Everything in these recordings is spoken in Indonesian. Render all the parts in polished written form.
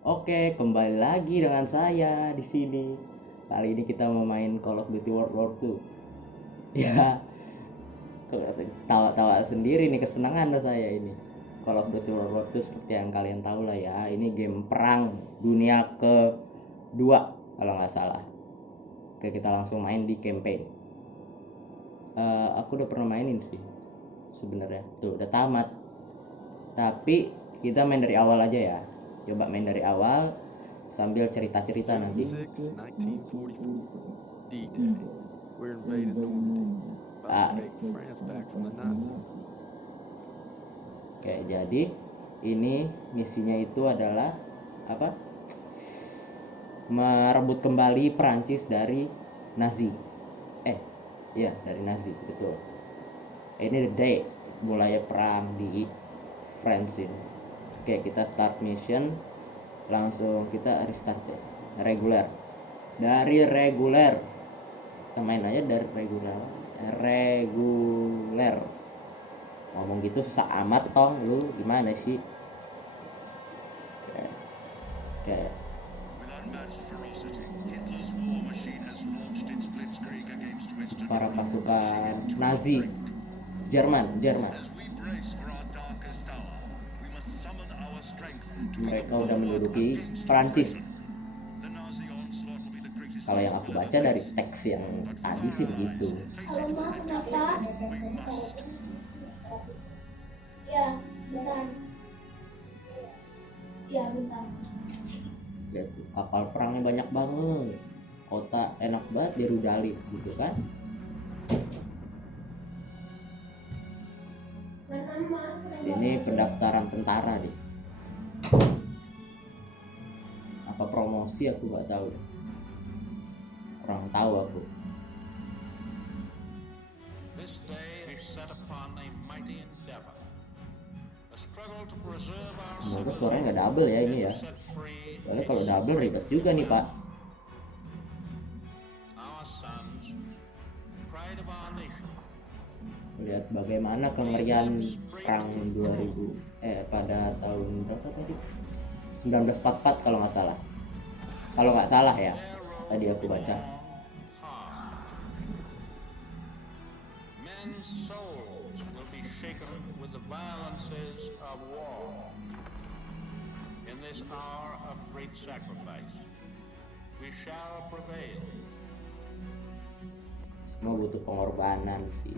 Oke, kembali lagi dengan saya di sini. Kali ini kita mau main Call of Duty World War II. Ya, tawa-tawa sendiri nih, kesenangan saya ini. Call of Duty World War II seperti yang kalian tahu lah ya. Ini game perang dunia kedua kalau nggak salah. Oke, kita langsung main di campaign. Aku udah pernah mainin sih sebenarnya. Tuh, udah tamat. Tapi kita main dari awal aja ya. Coba main dari awal sambil cerita-cerita nanti. 1944. D-Day. We're invading Normandy. About to take France back from the Nazis. Oke, jadi ini misinya itu adalah apa? Merebut kembali Perancis dari Nazi. Iya, dari Nazi, betul. Ini the day mulai perang di France ini. Oke, kita start mission. Langsung kita restart ya. Reguler. Dari reguler. Kita main aja dari reguler. Ngomong gitu susah amat toh, lu gimana sih? Oke. Para pasukan Nazi Jerman. Mereka udah menduduki Perancis. Kalau yang aku baca dari teks yang tadi sih begitu. Halo Ma, kenapa? Ya, bentar. Ya, bentar. Lihat tuh, kapal perangnya banyak banget. Kota enak banget dirudalin gitu kan. Mana Ma? Ini pendaftaran tentara deh. Apa promosi aku nggak tahu. Kurang tahu aku. This day is set upon a mighty endeavor. A struggle to preserve our Semoga suaranya nggak double ya ini ya. set free Soalnya kalau double ribet juga nih Pak. our sons, pride of our nation. Lihat bagaimana kengerian perang 2000 pada tahun berapa tadi? 1944 kalau nggak salah. Kalau nggak salah ya. Tadi aku baca. Men's souls will be shaken with the violences of war. In this hour of great sacrifice, we shall prevail. Semua butuh pengorbanan sih.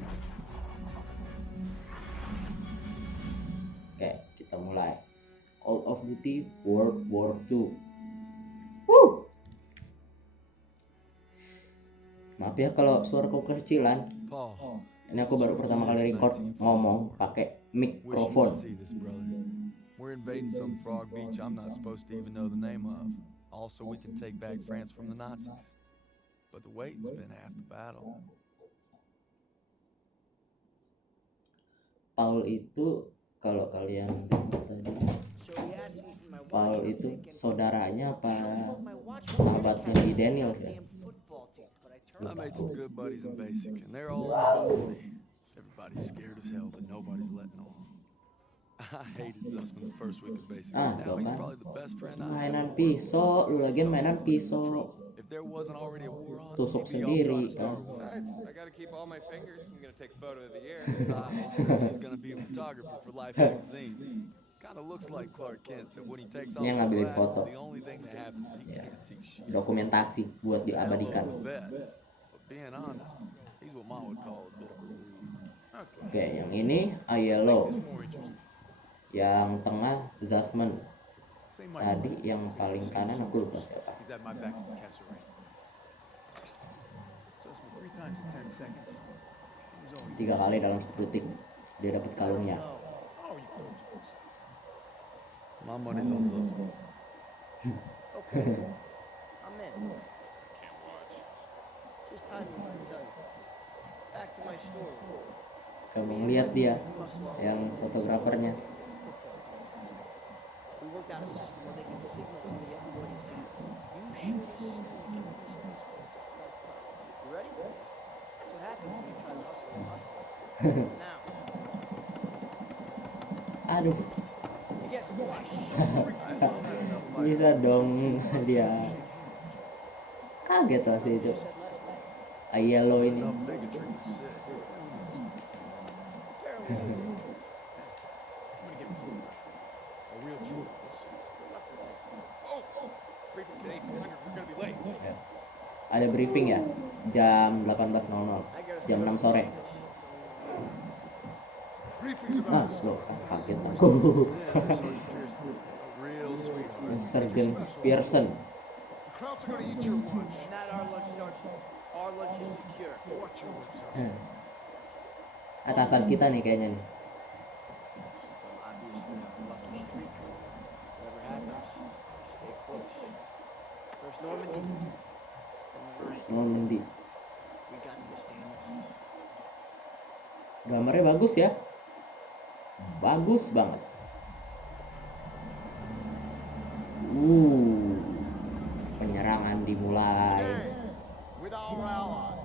Oke, kita mulai. Call of Duty World War II. Woo! Maaf ya kalau suaraku kecilan. Paul, Ini aku baru pertama kali record ngomong pakai wish you mikrofon. could see this, brother. We're invading some frog beach I'm not supposed to even know the name of. Also, we can take back France from the Nazis. But the waiting's been half the battle. Paul itu kalau kalian dengar tadi, Paul itu saudaranya apa sahabatnya di Daniel ya? I made some good buddies in basic, and they're all over me. Everybody's scared as hell, but nobody's letting on. I hated Zussman the first week of basic. Ah, Now he's kan? probably the best friend I Mainan have. pisau, lu lagi mainan pisau, If there wasn't already a war on, tusuk he'd be all sendiri trying to kan? start war. I gotta keep all my fingers. I'm gonna take a photo of the year. He's gonna be a photographer for Life magazine. Kind of looks like Clark Kent, so when he takes off Dia his ngambilin glasses, foto. the only thing that happens is he Ya, can't see shit. dokumentasi buat diabadikan. Hell of a vet, but being honest, he's what Mom would call a bit of a rube. Oke, yang ini Ayelo, It's more interesting. yang tengah Zasman, Say Mike, tadi yang paling kanan aku lupa siapa. he's at my back to the castle ring. Zussman 3 times in 10 seconds. He was always 3 kali dalam 10 detik dia dapat kalungnya. Oh, you could. My money's on Zussman. Okay, I'm in. Can't watch. Just time me when I tell you. Back to my story. Kamu lihat dia yang fotografernya. We worked out a system where they can signal to me everybody's house. You shoot us. You ready? That's what happens when you try to hustle. Now, Aduh, you get flushed. I don't have enough Bisa dong dia. Kaget pasti itu. Yellow ini. Enough bigotry for 6. I'm gonna give you some a real truth. Oh, briefing's at 1800. We're gonna be late. Ada briefing ya jam 18.00, jam 6 sore. Loh, kaget aku. Real sweetheart. Sergeant Pearson. Crowds are gonna eat your lunch. Not our lunch, Sergeant. Our lunch is secure. Watch your lips. Atasan kita nih kayaknya nih. Some obviously lucky street code. Whatever happens, stay close. First Normandy. From the right. Normandy. We got this, damn it. Gambarnya bagus ya. Bagus banget. Penyerangan dimulai. With our allies,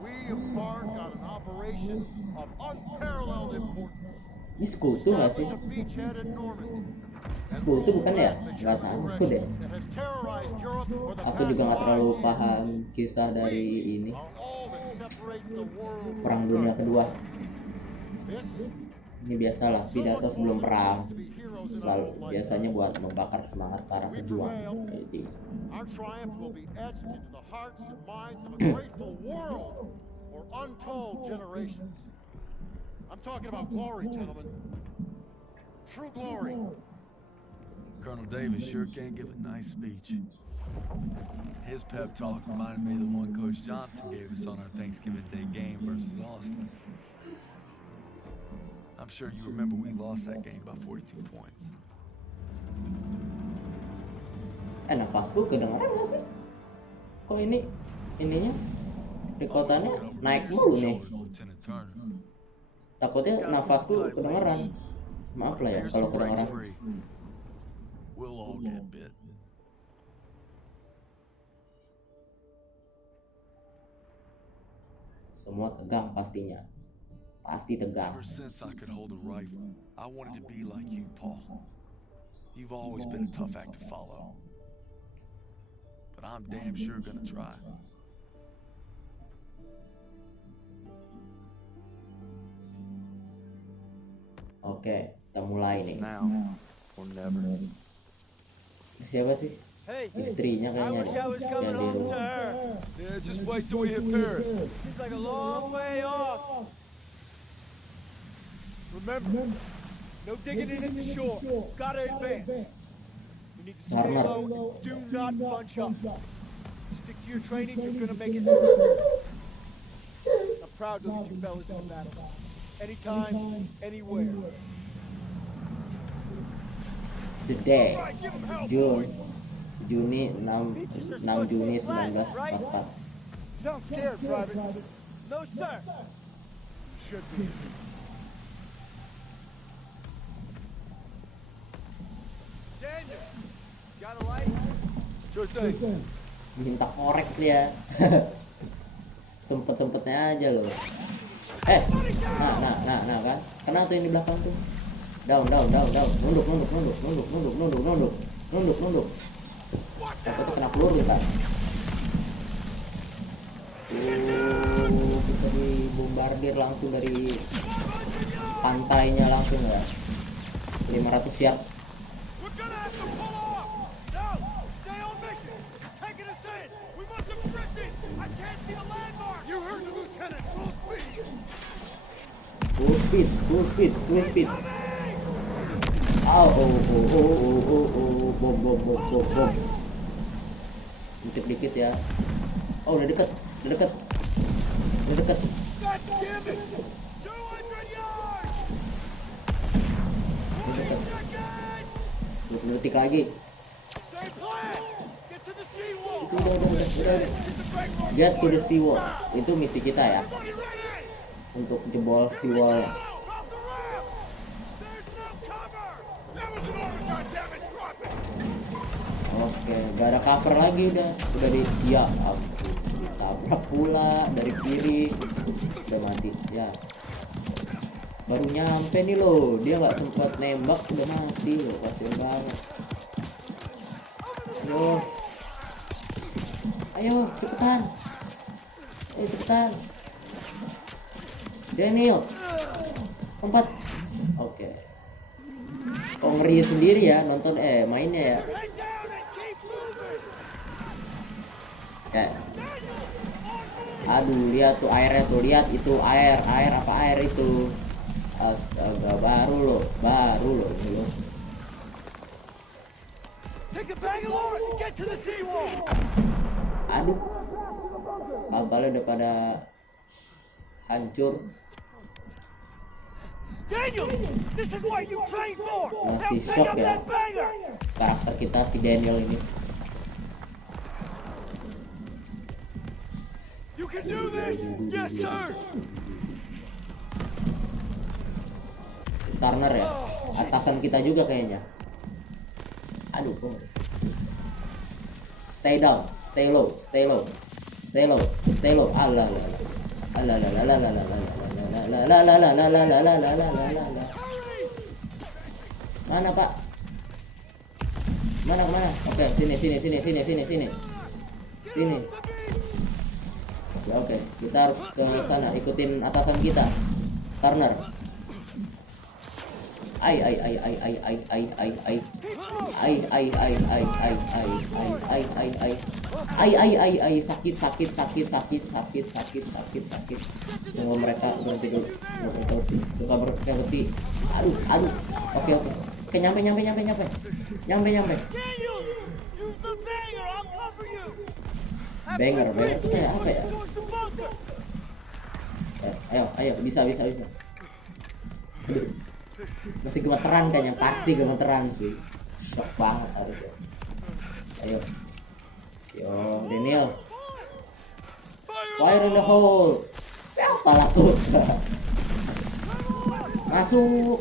we embark on an operation of unparalleled importance. Ini sekutu nggak sih? Establish a beachhead in Normandy. Sekutu bukan ya? Nggak tahu deh. That has terrorized Europe for the Aku juga nggak terlalu paham kisah dari ini. are all that separates the world from Perang Dunia Kedua. this. Ini biasalah pidato sebelum perang. To be heroes in our Selalu own life. biasanya buat membakar semangat para pejuang. Jadi, Our triumph will be etched into the hearts and minds of a grateful world for untold generations. I'm talking about glory, gentlemen. True glory. Colonel Davis sure can give a nice speech. His pep talk reminded me of the one Coach Johnson gave us on our Thanksgiving Day game versus Austin. I'm sure you remember we lost that game by 42 points. nafasku kedengeran nggak sih? Kok ininya rekotannya naik mulu nih. Lieutenant Turner. Takutnya nafasku kedengeran. Maaf lah ya kalau Pearson breaks kedengeran. free. We'll all get bit. Semua tegang pastinya. Pasti tegang. Ever since I could hold a rifle, I wanted to be like you, Paul. You've always been a tough act to follow. But I'm damn sure gonna try. Oke, kita mulai nih. Now or never. Siapa sih? Hey, Istrinya kayaknya nih, was yang coming di home to rumah. her. Yeah, just wait till we hit Paris. Seems like a long way off. Remember, no digging in at the shore. Gotta advance. You need to stay Garner. low and do not bunch up. Stick to your training, you're gonna make it. I'm proud to lead you fellas in battle. Anytime, anywhere. Today, All right, give 'em hell, Juni boys. 6 Juni 1944. Sound scared, Private? No, sir. Should be. Daniel, got a light? Sure thing. Minta korek dia. Sempet-sempetnya aja loh. Nah kan. Kena tuh yang di belakang tuh. Down. Nunduk. Takutnya kena peluru ntar. Kita dibombardir langsung dari pantainya langsung ya. 500 yards. We're gonna have to pull off! No! Stay on mission! Taking us in! We must have drifted! I can't see a landmark! You heard the lieutenant. Full Full speed. speed. Bom. Dikit ya. Oh, udah deket. God damn it! 200 yards! 20 seconds! 20 detik lagi. Same plan! Get to the seawall! Udah. Hit the break mark! Get to the seawall. Itu misi kita ya. Everybody ready! Untuk jebol seawall. Off the ramp! There's no cover! That was an order, goddammit. Drop it. Oke, gak ada cover lagi udah di ya ampun, ditabrak pula dari kiri, udah mati ya. Baru nyampe nih loh, dia nggak sempat nembak udah mati loh, kasihan banget. Ayo cepetan. Ayo cepetan. Daniel. 4. Oke. Oh ngeri sendiri ya nonton mainnya ya. Kayak aduh lihat tuh airnya tuh, lihat itu air apa air itu. Astaga, baru loh ini loh. Aduh, kapalnya udah pada hancur. Masih shock ya karakter kita si Daniel ini. Turner ya, atasan kita juga kayaknya. Aduh, stay down, stay low. Alah. Mana Pak? Mana? Oke, sini. Oke, kita harus ke sana, ikutin atasan kita, Turner. Sakit. Tunggu mereka berhenti dulu. Aduh. Oke. Nyampe. Banger itu kayak apa ya? Ayo, bisa. Aduh. Masih gemeteran kayaknya, pasti gemeteran sih. Shock banget harusnya. Ayo, Daniel. Fire in the hole. Pala tuh. Masuk.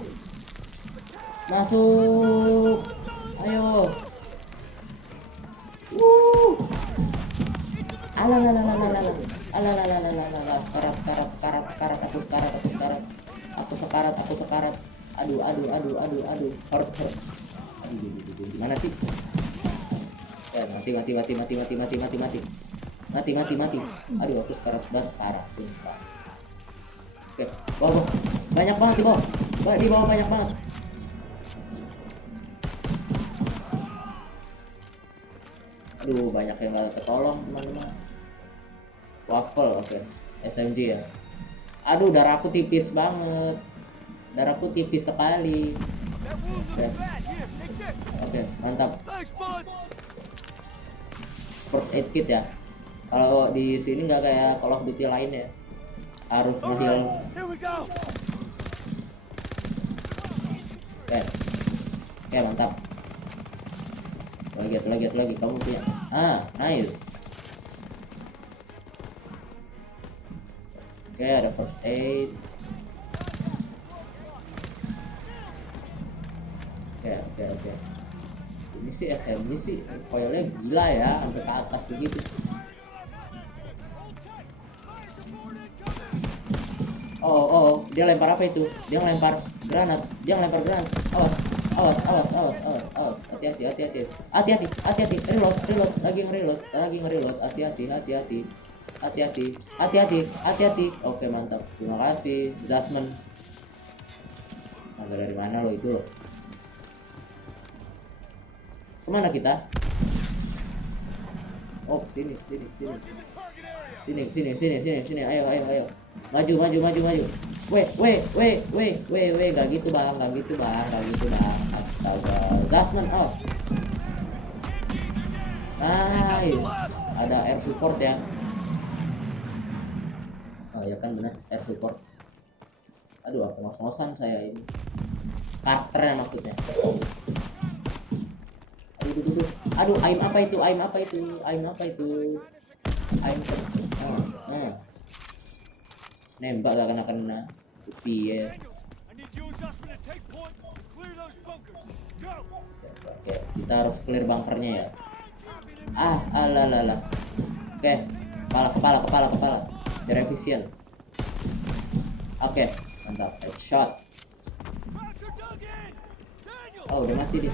Ayo. Aku sekarat. Aduh. Hurt. Aduh. Mana sih? Ya, mati. Aduh, aku sekarat banget, parah. Oke, bawah. Banyak banget di bawah. Di bawah banyak banget. Aduh, banyak yang gak ketolong, teman-teman. Waffle, oke. SMG ya. Aduh, darahku tipis banget. Darahku tipis sekali. Oke, mantap. First aid kit ya. Kalau di sini nggak kayak Call of Duty lainnya, harus nge-heal. Oke, mantap. Lagi kamu punya. Nice. Oke, ada first aid. Oke. Ini sih SMG sih, koilnya gila ya, sampai ke atas begitu. Oh, dia lempar apa itu? Dia ngelempar granat. Awas. Hati-hati. Reload. Lagi ngereload. Hati-hati. Oke, mantap. Terima kasih, Jasmine. Agak dari mana lo itu lo? Kemana kita? Oh, sini. Sini. Ayo. Maju. Weh, gak gitu bang. Astaga, Jasmine off. Nice. Ada air support ya. Oh ya kan benar, air support. Aduh, aku ngos-ngosan saya ini. Karakternya maksudnya. Aduh, aim apa itu? Nembak gak kena. Piye. Oke, kita harus clear bunkernya ya. Alah. Oke, kepala. Biar efisien. Oke, mantap. Headshot. Oh, udah mati dia.